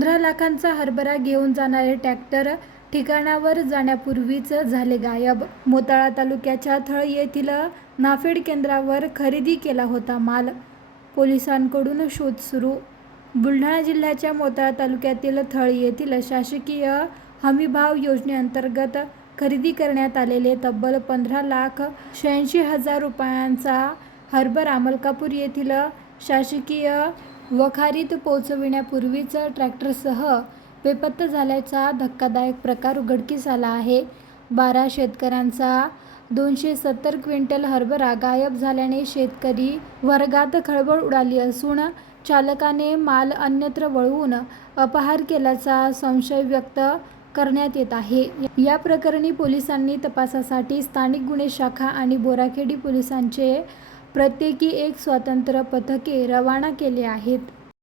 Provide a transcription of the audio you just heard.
15 लाखांचा हरभरा घेऊन जाणारे ट्रॅक्टर ठिकाणावर जाण्यापूर्वीच झाले गायब. मोताळा तालुक्याच्या थळ येथील नाफेड केंद्रावर खरेदी केला होता माल, पोलिसांकडून शोध सुरू. बुलढाणा जिल्ह्याच्या मोताळा तालुक्यातील थळ येथील शासकीय हमीभाव योजनेअंतर्गत खरेदी करण्यात आलेले तब्बल 15,86,000 रुपयांचा हरभरा मलकापूर येथील शासकीय वखारीत पोहोचविण्यापूर्वीच ट्रॅक्टरसह बेपत्ता झाल्याचा धक्कादायक प्रकार उघडकीस आला आहे. 12 शेतकऱ्यांचा 270 क्विंटल हरभरा गायब झाल्याने शेतकरी वर्गात खळबळ उडाली असून चालकाने माल अन्यत्र वळवून अपहार केल्याचा संशय व्यक्त करण्यात येत आहे. या प्रकरणी पोलिसांनी तपासासाठी स्थानिक गुन्हे शाखा आणि बोराखेडी पोलिसांचे प्रत्येकी एक स्वतंत्र पथके रवाना केले आहेत.